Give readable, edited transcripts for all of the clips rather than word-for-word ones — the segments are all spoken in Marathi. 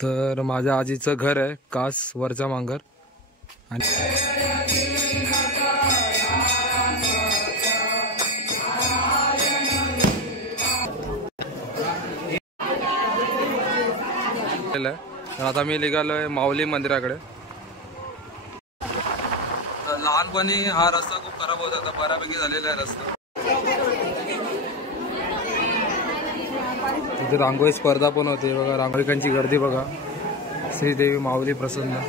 तर माझ्या आजीचं घर आहे कास वरचा मांगर. आणि आता मी निघालोय माऊली मंदिराकडे. लहानपणी हा रस्ता खूप खराब होता, आता बऱ्यापैकी झालेला आहे रस्ता. तिथे रांगोळी स्पर्धा पण होते बघा, रांगोळीकांची गर्दी बघा. श्रीदेवी माऊली प्रसन्न.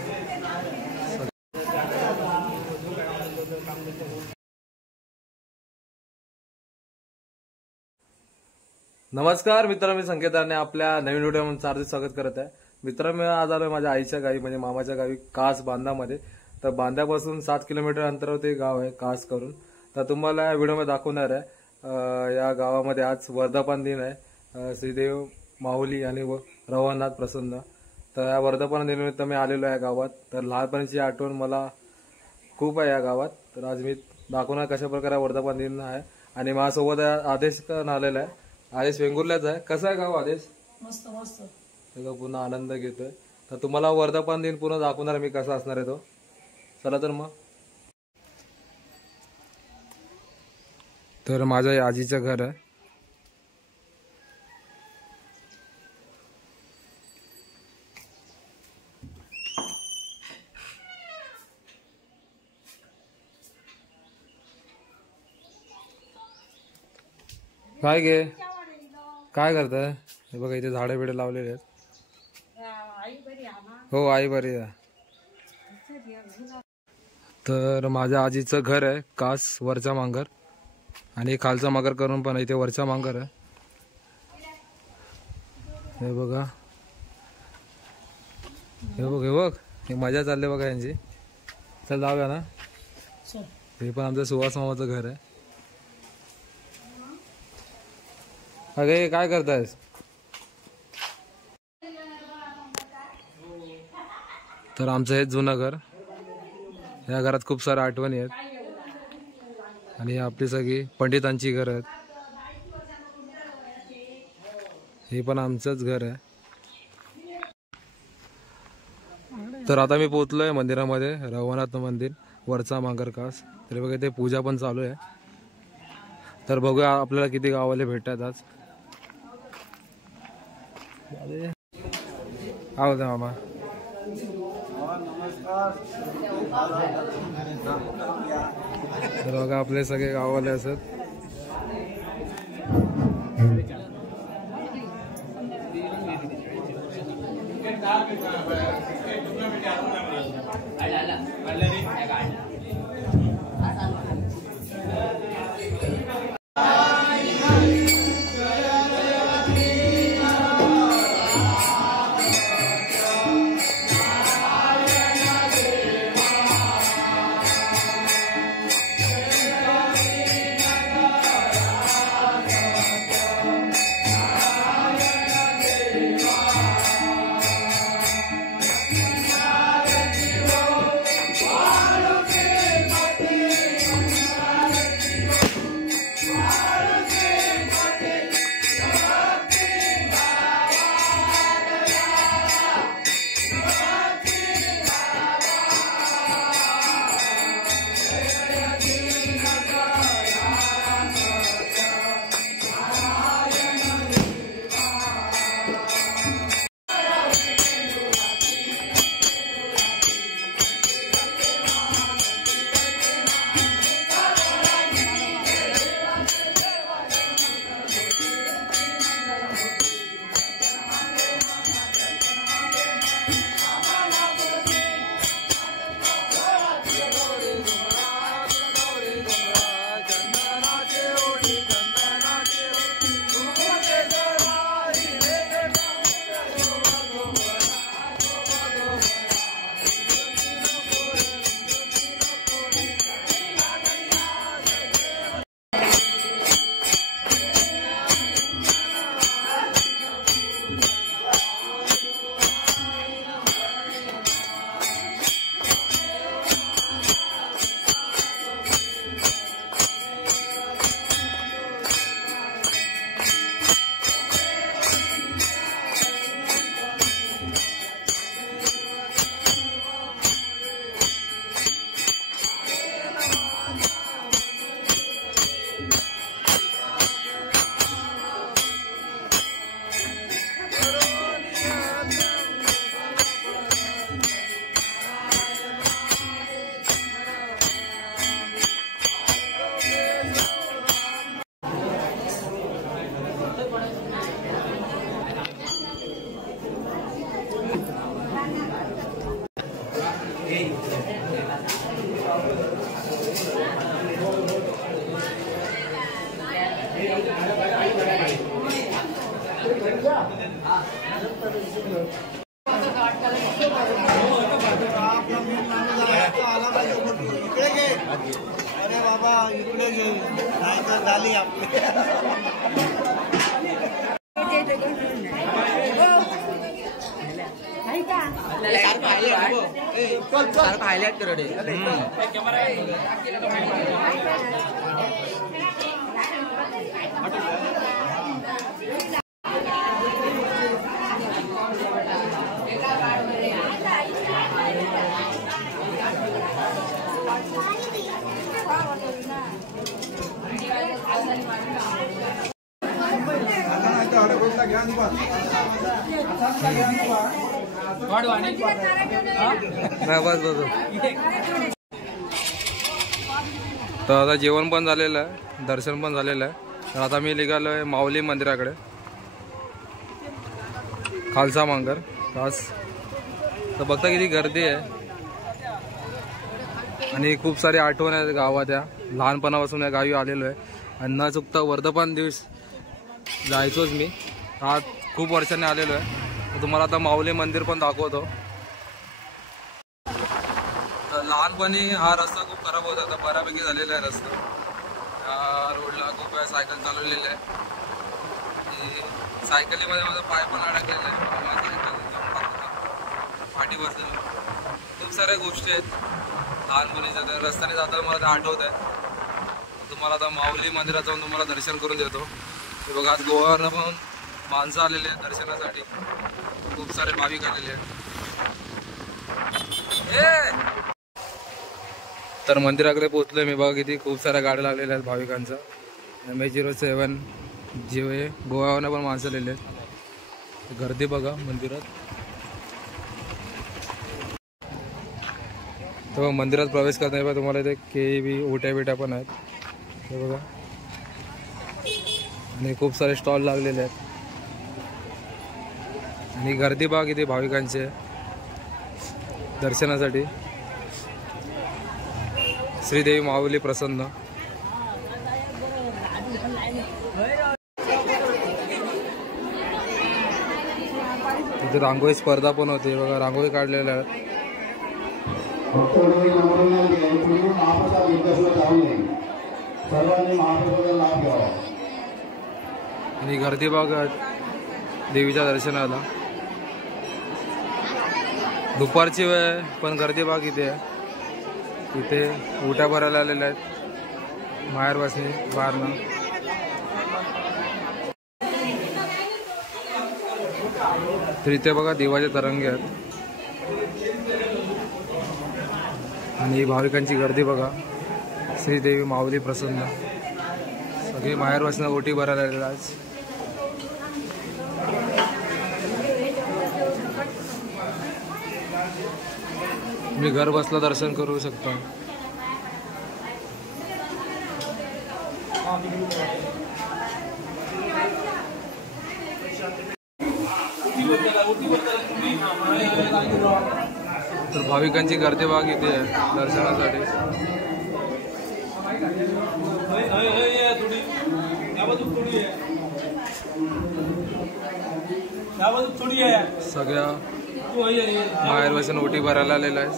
नमस्कार मित्रांनो, मी संकेताने आपल्या नवीन व्हिडिओमध्ये हार्दिक स्वागत करत आहे. मित्रांनो, मी आज आलोय माझ्या आईच्या गावी म्हणजे मामाच्या गावी कास बांधामध्ये. तर बांध्यापासून 7 किलोमीटर अंतरावर ते गाव आहे कास करून. तर तुम्हाला या व्हिडिओमध्ये दाखवणार आहे या गावामध्ये आज वर्धापन दिन आहे. श्रीदेव माऊली आणि रवनाथ प्रसन्न. तर या वर्धापन दिनानिमित्त मी आलेलो आहे गावात. तर लहानपणीची आठवण मला खूप आहे या गावात. तर आज मी दाखवणार कशा प्रकारे वर्धापन दिन आहे. आणि माझ्यासोबत आदेश पण आलेला आहे. आदेश वेंगुर्ल्याच आहे. कसं आहे गाव आदेश? मस्त मस्त. पुन्हा आनंद घेतोय. तर तुम्हाला वर्धापन दिन पूर्ण दाखवणार मी कसा असणार आहे तो. चला तर मग. तर माझ्या आजीचं घर आहे. काय गे काय करताय? हे बघा इथे झाडे बिडे लावलेले आहेत. हो आई बरी आहे. तर माझ्या आजीचं घर आहे कास वरचा मांगर. आणि खालचा मांगर करून पण इथे वरचा मांगर आहे. हे बघा, हे बघ हे बघ, हे मजा चालले बघा यांची. चल जाऊया ना. हे पण आमचं सुहास मामाचं घर आहे. अगे काय करतायस? तर आमचं हे जुनं घर. या घरात खूप साऱ्या आठवणी आहेत. आणि आपली सगळी पंडितांची घर आहेत. हे पण आमचंच घर आहे. तर आता मी पोहोचलोय मंदिरामध्ये, रवनाथ मंदिर वरचा मांगर कास. तर बघा ते पूजा पण चालू आहे. तर बघूया आपल्याला किती गावाले भेटतात आज. आहो दे मामा. तर बघा आपले सगळे गाववाले असत. अरे बाबा इकडे घे नाही तर झाली आपली तर आता जेवण पण झालेलं आहे, दर्शन पण झालेलं आहे. तर आता मी निघालो आहे माऊली मंदिराकडे, खालसा मांगर खास. तर बघता किती गर्दी आहे आणि खूप सारी आठवण आहेत गावात. या लहानपणापासून या गावी आलेलो आहे आणि न चुकता वर्धमान दिवस जायचोच मी. आज खूप वर्षांनी आलेलो आहे. तर तुम्हाला आता माऊली मंदिर पण दाखवतो. तर लहानपणी हा रस्ता खूप खराब होता, आता बऱ्यापैकी झालेला आहे रस्ता. या रोडला खूप वेळा सायकल चालवलेली आहे. सायकलीमध्ये माझा पाय पण अडकलेला आहे, पाठी बसलेला. खूप साऱ्या गोष्टी आहेत लहानपणीच्या. त्या रस्त्याने जाताना मला ते आठवत आहे. तुम्हाला आता माऊली मंदिरात जाऊन तुम्हाला दर्शन करून देतो. हे बघा, आज गोव्यावरनं पण माणसं आलेली आहेत दर्शनासाठी. खूप सारे भाविक आलेले आहेत. तर मंदिराकडे पोहोचलोय मी. बघा किती खूप साऱ्या गाड्या लागलेल्या आहेत भाविकांचा. MH07 जे गोव्यावरनं पण माणसं आलेले आहेत. गर्दी बघा मंदिरात. तर मंदिरात प्रवेश करताना तुम्हाला इथे केबी ओट्या बिट्या पण आहेत, हे बघा. आणि खूप सारे स्टॉल लागलेले आहेत आणि गर्दी बघा किती भाविकांचे दर्शनासाठी. श्रीदेवी माऊली प्रसन्न. तिथे रांगोळी स्पर्धा पण होती बघा, रांगोळी काढलेल्या आहेत. आणि गर्दी बघा देवीच्या दर्शनाला. दुपारची वेळ पण गर्दी बघा किती आहे. इथे उट्या भरायला आलेल्या आहेत माहेर वासनी बाहेरनं. तर इथे बघा देवाचे तरंगे आहेत आणि भाविकांची गर्दी बघा. श्रीदेवी माऊली प्रसन्न. सगळी माहेर वासना ओटी भरायला आलेला आज. मी घर बसला दर्शन करू शकतो. तर भाविकांची गर्दी बघा किती आहे दर्शनासाठी. सगळ्या माहेर वासन ओटी भरायला आलेला आहे.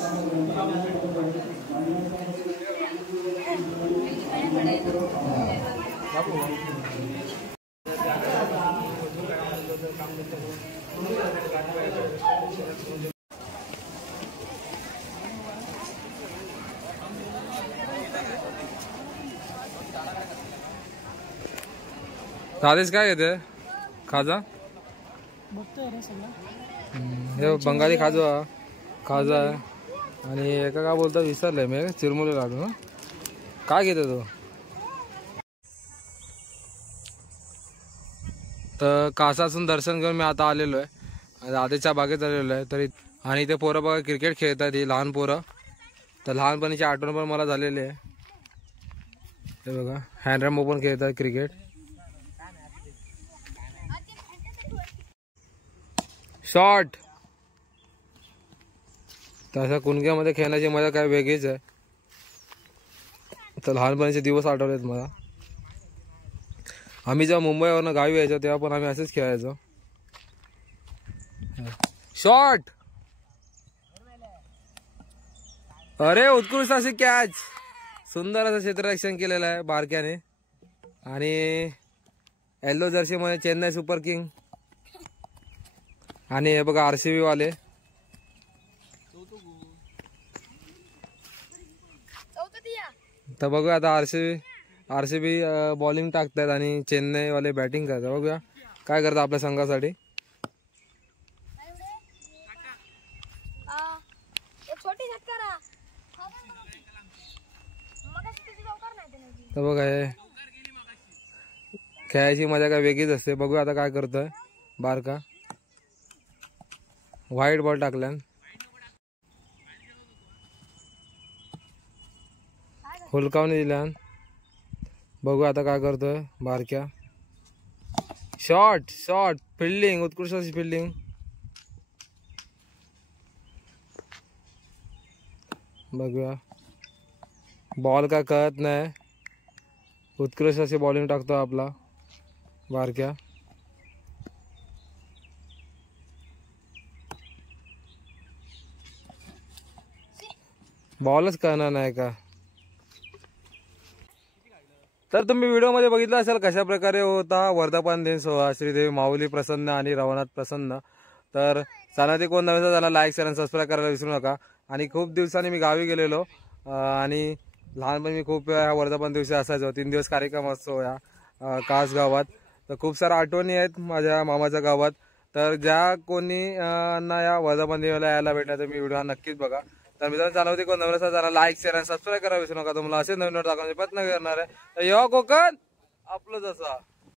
आदेश काय घेते खाजा? हे बंगाली खाजा खाजा आणि एका काय बोलता विसरलंय मी. चिरमुले लाडू ना काय घेते तो? तर कासासून दर्शन करून मी आता आलेलो आहे, आदेशच्या बागेत आलेलो आहे. तरी आणि इथे पोरं बघा क्रिकेट खेळतात, ही लहान पोरं. तर लहानपणीची आठवण पण मला झालेली आहे. हे बघा हँडरॅम्बो पण खेळतात क्रिकेट. शॉट. तशा कुणक्यामध्ये खेळण्याची मजा काय वेगळीच आहे. तर लहानपणीचे दिवस आठवलेत मला. आम्ही जेव्हा मुंबईवरनं गावी यायचो तेव्हा पण आम्ही असेच खेळायचो. शॉट. अरे उत्कृष्ट अशी कॅच. सुंदर असं क्षेत्ररक्षण केलेलं आहे बारक्याने. आणि येल्लो जर्सी मध्ये चेन्नई सुपर किंग. आणि हे बघा आरसीबी वाले. तर बघूया आता आरसीबी बॉलिंग टाकतात आणि चेन्नई वाले बॅटिंग करतात. बघूया काय करतात आपल्या संघासाठी. तर बघा हे खेळायची मजा काय वेगळीच असते. बघूया आता काय करतोय बारका. व्हाईट बॉल टाकल्यान. हुलकावणी दिल्यान. बघूया आता काय करतोय बारक्या. Shot shot fielding. उत्कृष्ट अशी फिल्डिंग. बघूया बॉल काय कळत नाही. उत्कृष्ट अशी बॉलिंग टाकतो आपला बारक्या. बॉलच कळणार नाही का. तर तुम्ही व्हिडिओमध्ये बघितलं असेल कशा प्रकारे होता वर्धापन दिन सोहळा. श्रीदेवी माऊली प्रसन्न आणि रवनाथ प्रसन्न. तर चॅनल कोण नव्हे त्याला लाईक शेअर आणि सबस्क्राईब करायला विसरू नका. आणि खूप दिवसांनी मी गावी गेलेलो आणि लहानपणी मी खूप ह्या वर्धापन दिवशी असायचो. 3 दिवस कार्यक्रम असतो या कास गावात. तर खूप साऱ्या आठवणी आहेत माझ्या मामाच्या गावात. तर ज्या कोणी ना या वर्धापन दिनाला यायला भेटला तर मी व्हिडिओ नक्कीच बघा. तर मित्रांनो चॅनल कोण नवीन असेल त्याला लाईक शेअर आणि सबस्क्राईब करायला विसरू नका. तुम्हाला असे नवीन दाखवण्याचा प्रयत्न करणार आहे. तर यो कोकण आपलं जसा.